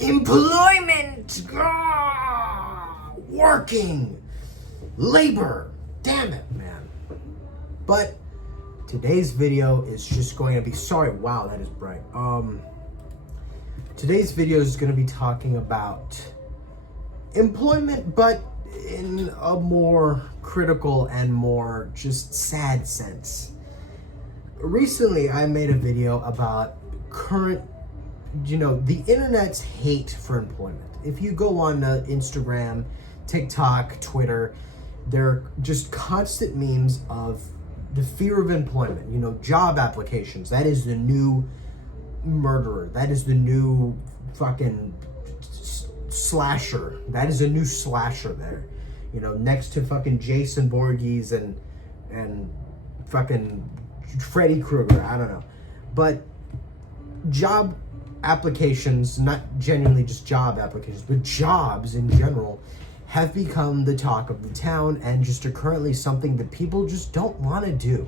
Employment! Working! Labor! Damn it, man. But today's video is just going to be... Sorry, wow, that is bright. Today's video is going to be talking about employment, but in a more critical and more just sad sense. Recently, I made a video about current, the internet's hate for employment. If you go on Instagram, TikTok, Twitter, there are just constant memes of the fear of employment, job applications. That is the new murderer. That is the new fucking slasher. That is a new slasher there. Next to fucking Jason Voorhees and fucking Freddy Krueger. I don't know. But job applications, not genuinely just job applications, but jobs in general, have become the talk of the town and just are currently something that people just don't want to do.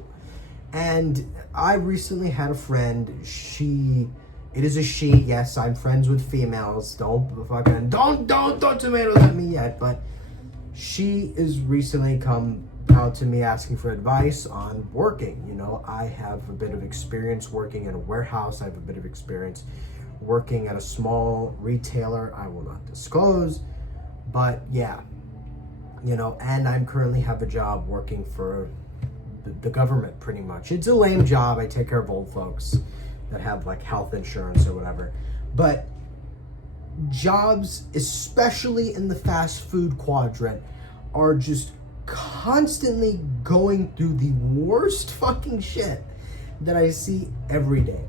And I recently had a friend, it is a she, yes, I'm friends with females, don't tomatoes at me yet, but she is recently come out to me asking for advice on working. I have a bit of experience working in a warehouse, I have a bit of experience working at a small retailer I will not disclose, but yeah, and I'm currently have a job working for the government pretty much. It's a lame job, I take care of old folks that have like health insurance or whatever, but jobs, especially in the fast food quadrant, are just constantly going through the worst fucking shit that I see every day.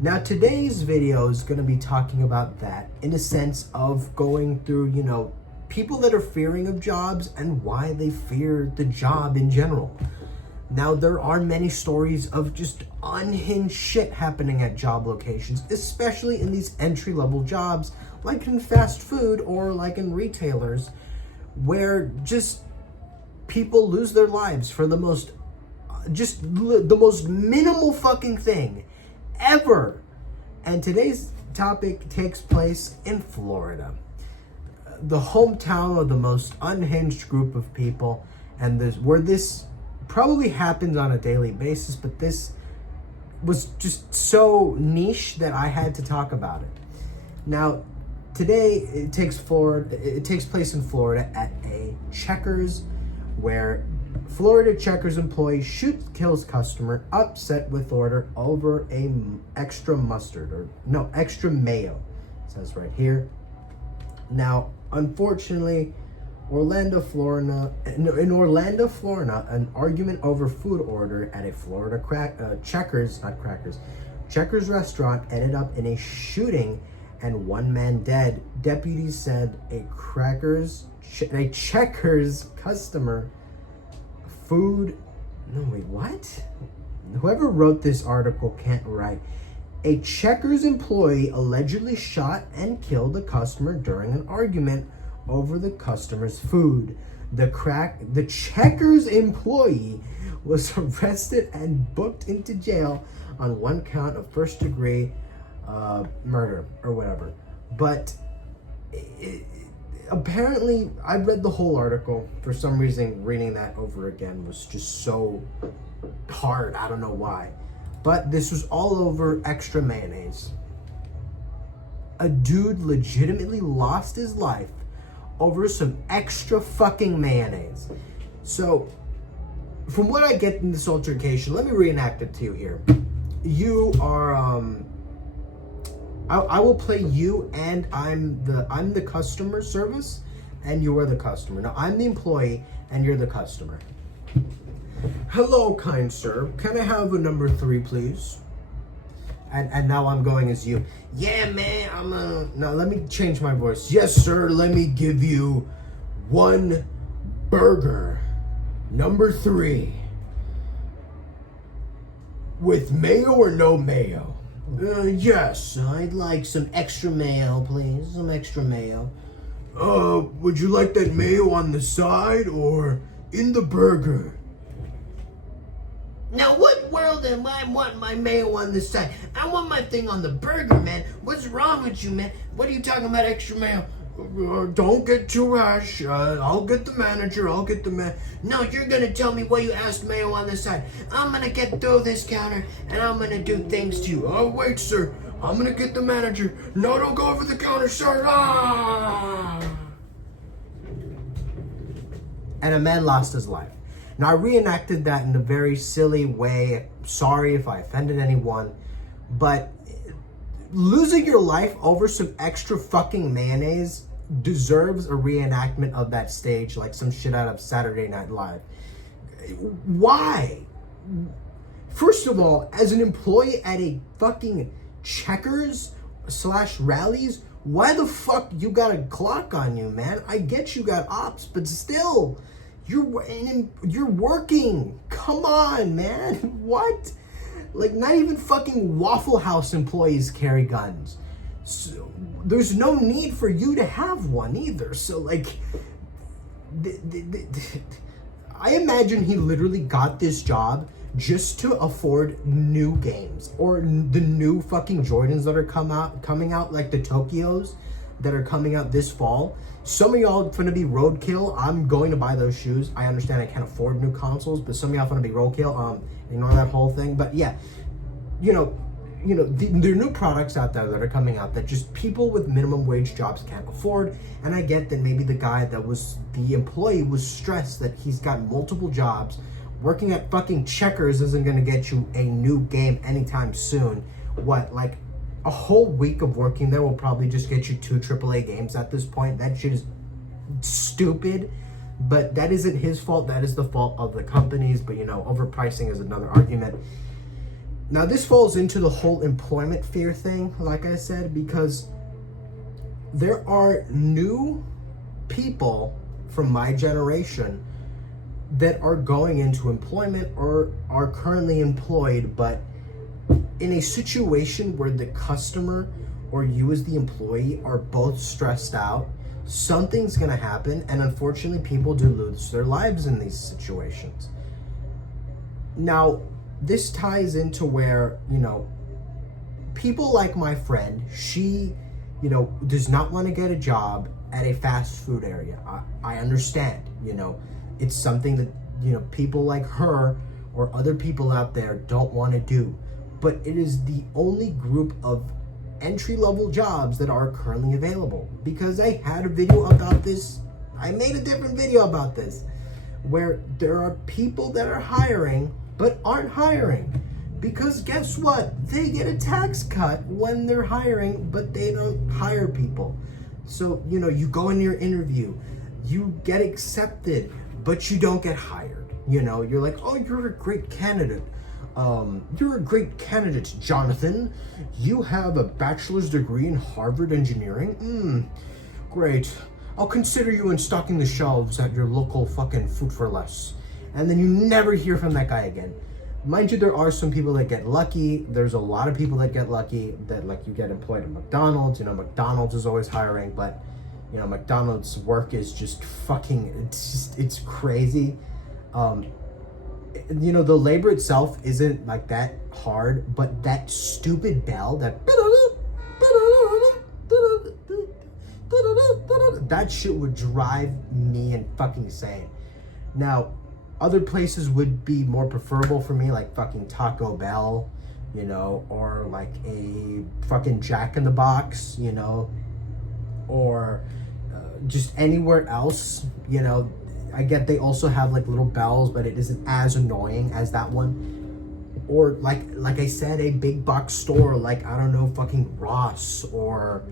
Now today's video is going to be talking about that in a sense of going through, people that are fearing of jobs and why they fear the job in general. Now, there are many stories of just unhinged shit happening at job locations, especially in these entry-level jobs, like in fast food or like in retailers, where just people lose their lives for the most minimal fucking thing ever. And today's topic takes place in Florida, the hometown of the most unhinged group of people, and where this probably happens on a daily basis, but this was just so niche that I had to talk about it. Now, today it takes place in Florida at a Checkers, where Florida Checkers employee kills customer upset with order over extra mayo. It says right here. Now, unfortunately, in Orlando, Florida, an argument over food order at a Florida Checkers restaurant ended up in a shooting and one man dead. Deputies said a Checkers customer what? Whoever wrote this article can't write. A Checkers employee allegedly shot and killed a customer during an argument over the customer's food. The Checkers employee was arrested and booked into jail on one count of first-degree murder or whatever. But apparently, I read the whole article. For some reason, reading that over again was just so hard. I don't know why. But this was all over extra mayonnaise. A dude legitimately lost his life over some extra fucking mayonnaise. So, from what I get in this altercation, let me reenact it to you here. You are, I will play you, and I'm the customer service, and you are the customer. Now, I'm the employee, and you're the customer. Hello, kind sir. Can I have a number 3, please? And now I'm going as you. Yeah, man, now let me change my voice. Yes, sir, let me give you 1 burger. Number 3. With mayo or no mayo? Yes, I'd like some extra mayo, please. Some extra mayo. Would you like that mayo on the side or in the burger? Now, what well then, I want my mayo on this side. I want my thing on the burger, man. What's wrong with you, man? What are you talking about extra mayo? Don't get too rash. I'll get the manager. No, you're gonna tell me why you asked mayo on this side. I'm gonna get through this counter and I'm gonna do things to you. Oh, wait, sir. I'm gonna get the manager. No, don't go over the counter, sir. Ah! And a man lost his life. Now, I reenacted that in a very silly way. Sorry if I offended anyone, but losing your life over some extra fucking mayonnaise deserves a reenactment of that stage, like some shit out of Saturday Night Live. Why? First of all, as an employee at a fucking Checkers / Rallies, why the fuck you got a clock on you, man? I get you got ops, but still, you're working. Come on, man. What? Like, not even fucking Waffle House employees carry guns. So, there's no need for you to have one either. So, like, I imagine he literally got this job just to afford new games or the new fucking Jordans that are coming out, like the Tokyos that are coming out this fall. Some of y'all finna be roadkill. I'm going to buy those shoes. I understand I can't afford new consoles, but some of y'all finna be roadkill. Ignore that whole thing. But yeah, there are new products out there that are coming out that just people with minimum wage jobs can't afford. And I get that maybe the guy that was the employee was stressed that he's got multiple jobs. Working at fucking Checkers isn't gonna get you a new game anytime soon. What, like a whole week of working there will probably just get you 2 AAA games at this point. That shit is stupid, but that isn't his fault. That is the fault of the companies. But overpricing is another argument. Now this falls into the whole employment fear thing, like I said, because there are new people from my generation that are going into employment or are currently employed, but in a situation where the customer or you as the employee are both stressed out, something's gonna happen, and unfortunately people do lose their lives in these situations. Now, this ties into where, people like my friend, she, does not want to get a job at a fast food area. I understand, it's something that, people like her or other people out there don't want to do. But it is the only group of entry-level jobs that are currently available. Because I had a video about this. I made a different video about this. Where there are people that are hiring, but aren't hiring. Because guess what? They get a tax cut when they're hiring, but they don't hire people. So, you go in your interview, you get accepted, but you don't get hired. You're like, oh, you're a great candidate. You're a great candidate, Jonathan. You have a bachelor's degree in Harvard engineering. Great. I'll consider you in stocking the shelves at your local fucking Food for Less. And then you never hear from that guy again. Mind you, there are some people that get lucky. There's a lot of people that get lucky that, like, you get employed at McDonald's. McDonald's is always hiring, but, McDonald's work is just fucking, it's crazy. The labor itself isn't like that hard, but that stupid bell, that shit would drive me fucking insane. Now, other places would be more preferable for me, like fucking Taco Bell, or like a fucking Jack in the Box, or just anywhere else, I get they also have like little bells, but it isn't as annoying as that one. Or like I said, a big box store, like, I don't know, fucking Ross or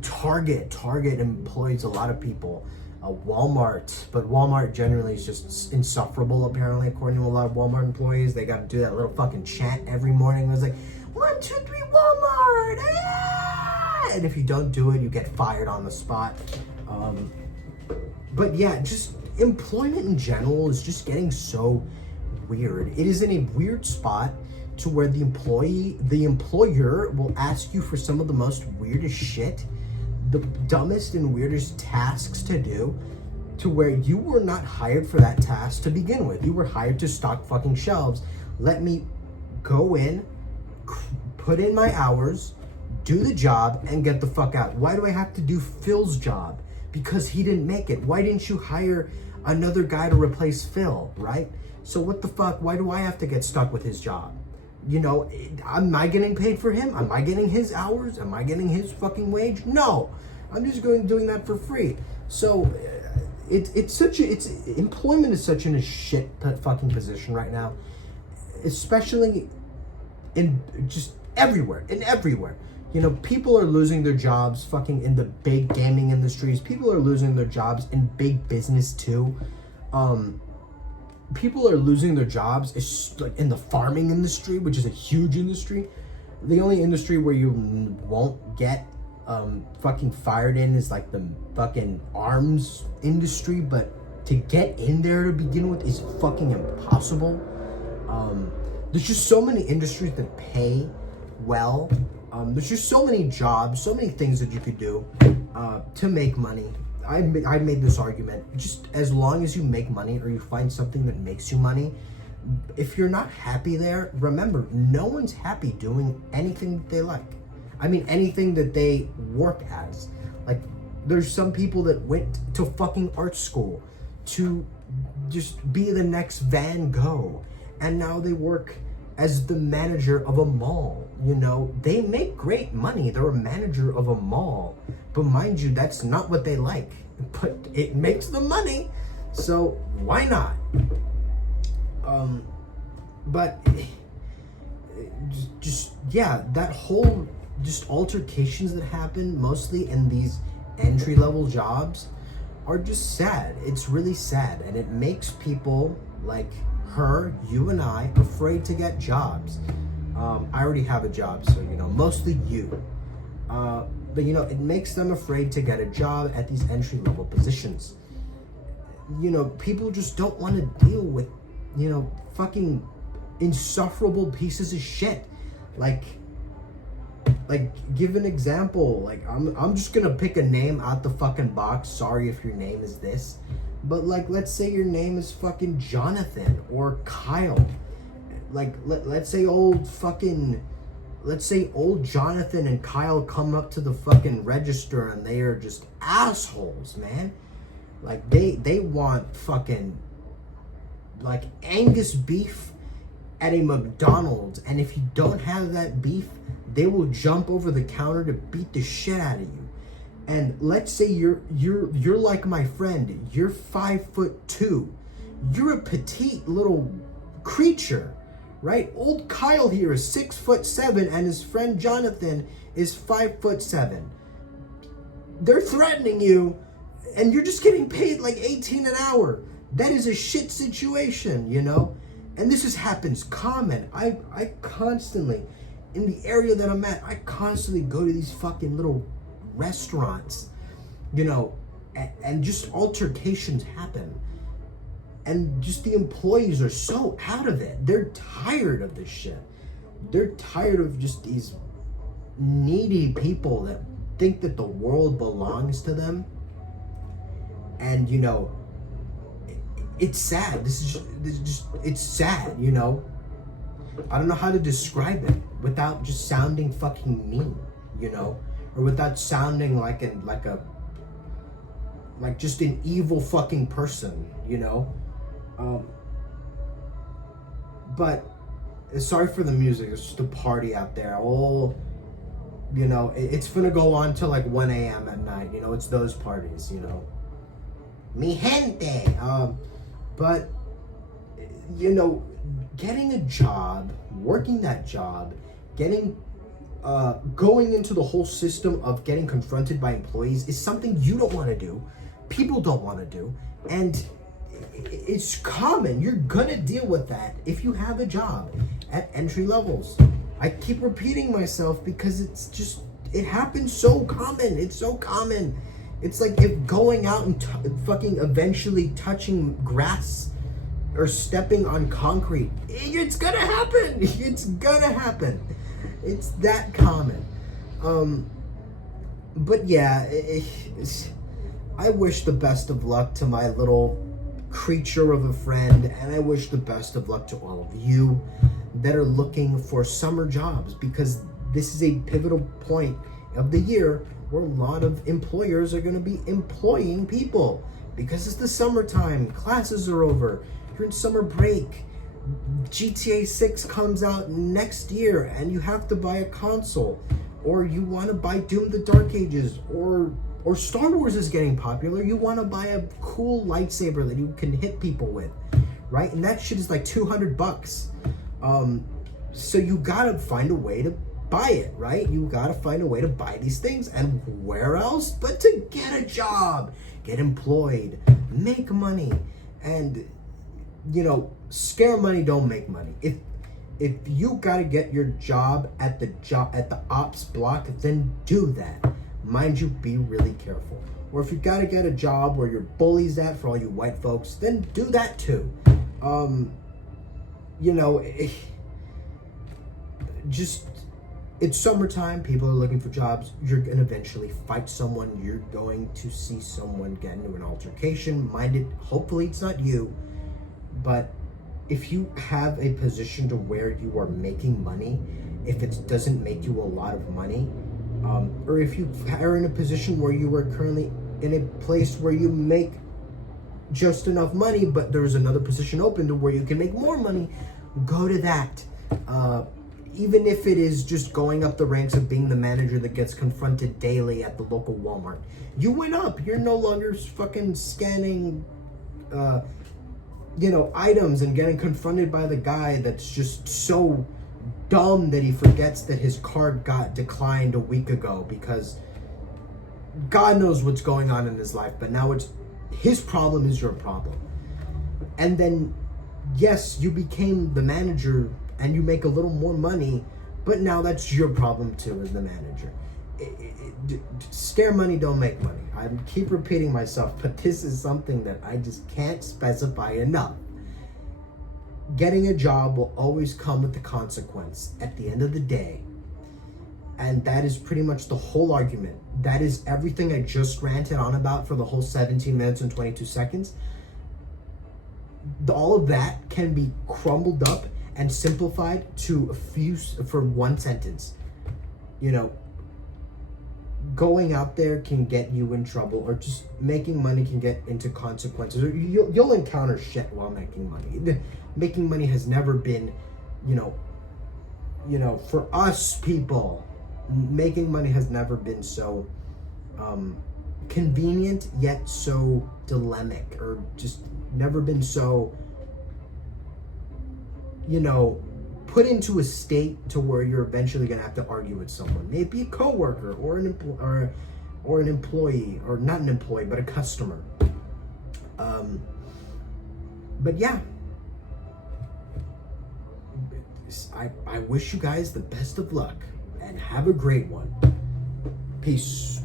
Target. Target employs a lot of people. Walmart, but Walmart generally is just insufferable, apparently, according to a lot of Walmart employees. They got to do that little fucking chant every morning. It was like, 1, 2, 3, Walmart! Ah! And if you don't do it, you get fired on the spot. But yeah, just employment in general is just getting so weird. It is in a weird spot to where the employer will ask you for some of the most weirdest shit, the dumbest and weirdest tasks to do, to where you were not hired for that task to begin with. You were hired to stock fucking shelves. Let me go in, put in my hours, do the job, and get the fuck out. Why do I have to do Phil's job? Because he didn't make it. Why didn't you hire another guy to replace Phil, right? So what the fuck? Why do I have to get stuck with his job? You know, am I getting paid for him? Am I getting his hours? Am I getting his fucking wage? No, I'm just doing that for free. So employment is such in a shit fucking position right now, especially in just everywhere. You know, people are losing their jobs fucking in the big gaming industries. People are losing their jobs in big business too. People are losing their jobs like in the farming industry, which is a huge industry. The only industry where you won't get fucking fired in is like the fucking arms industry, but to get in there to begin with is fucking impossible. There's just so many industries that pay well. There's just so many jobs, so many things that you could do to make money. I made this argument, just as long as you make money or you find something that makes you money, if you're not happy there, remember, no one's happy doing anything that they like. I mean, anything that they work as. Like, there's some people that went to fucking art school to just be the next Van Gogh, and now they work as the manager of a mall. You know, they make great money. They're a manager of a mall, but mind you, that's not what they like, but it makes them money, so why not? But that whole just altercations that happen mostly in these entry-level jobs are just sad. It's really sad, and it makes people like her, you and I, afraid to get jobs. I already have a job, so, you know, mostly you. But, you know, it makes them afraid to get a job at these entry-level positions. You know, people just don't want to deal with, you know, fucking insufferable pieces of shit. Like, give an example. Like, I'm just gonna pick a name out the fucking box. Sorry if your name is this. But, like, let's say your name is fucking Jonathan or Kyle. Like, let's say old Jonathan and Kyle come up to the fucking register and they are just assholes, man. Like, they want fucking, like, Angus beef at a McDonald's, and if you don't have that beef, they will jump over the counter to beat the shit out of you. And let's say you're like my friend. You're 5'2". You're a petite little creature, right? Old Kyle here is 6'7", and his friend Jonathan is 5'7". They're threatening you, and you're just getting paid like $18 an hour. That is a shit situation, you know? And this happens common. I constantly, in the area that I'm at, I constantly go to these fucking little restaurants, you know, and just altercations happen. And just the employees are so out of it. They're tired of this shit. They're tired of just these needy people that think that the world belongs to them. And, you know, it's sad. It's sad, you know. I don't know how to describe it without just sounding fucking mean, you know, or without sounding like just an evil fucking person, you know. But sorry for the music. It's just a party out there. Oh, you know, it's gonna go on till like 1 a.m. at night. You know, it's those parties, you know. Mi gente. But, you know, getting a job, working that job, going into the whole system of getting confronted by employees is something you don't want to do. People don't want to do. And it's common. You're gonna deal with that if you have a job at entry levels. I keep repeating myself because it happens so common. It's so common. It's like if going out and fucking eventually touching grass or stepping on concrete, it's gonna happen. It's gonna happen. It's that common. But yeah, I wish the best of luck to my little creature of a friend, and I wish the best of luck to all of you that are looking for summer jobs, because this is a pivotal point of the year where a lot of employers are going to be employing people because it's the summertime, classes are over, you're in summer break, GTA 6 comes out next year and you have to buy a console, or you want to buy Doom the Dark Ages, or Star Wars is getting popular, you want to buy a cool lightsaber that you can hit people with, right? And that shit is like $200. So you gotta find a way to buy it, right? You gotta find a way to buy these things, and where else but to get a job, get employed, make money, and scare money don't make money. If you gotta get your job at the ops block, then do that. Mind you, be really careful. Or if you gotta get a job where your bully's at, for all you white folks, then do that too. It's summertime, people are looking for jobs, you're gonna eventually fight someone, you're going to see someone get into an altercation, hopefully it's not you, but if you have a position to where you are making money, if it doesn't make you a lot of money, or if you are in a position where you are currently in a place where you make just enough money, but there's another position open to where you can make more money, go to that. Even if it is just going up the ranks of being the manager that gets confronted daily at the local Walmart. You went up. You're no longer fucking scanning, items and getting confronted by the guy that's just so dumb that he forgets that his card got declined a week ago because God knows what's going on in his life, but now it's his problem is your problem. And then, yes, you became the manager and you make a little more money, but now that's your problem too as the manager. Scare money don't make money. I keep repeating myself, but this is something that I just can't specify enough. Getting a job will always come with the consequence at the end of the day. And that is pretty much the whole argument. That is everything I just ranted on about for the whole 17 minutes and 22 seconds. All of that can be crumbled up and simplified to for one sentence. Going out there can get you in trouble, or just making money can get into consequences, or you'll encounter shit while making money. Making money has never been, for us people, making money has never been so convenient yet so dilemic, or just never been so put into a state to where you're eventually gonna have to argue with someone, maybe a coworker or an employee, or not an employee but a customer. But yeah, I wish you guys the best of luck and have a great one. Peace.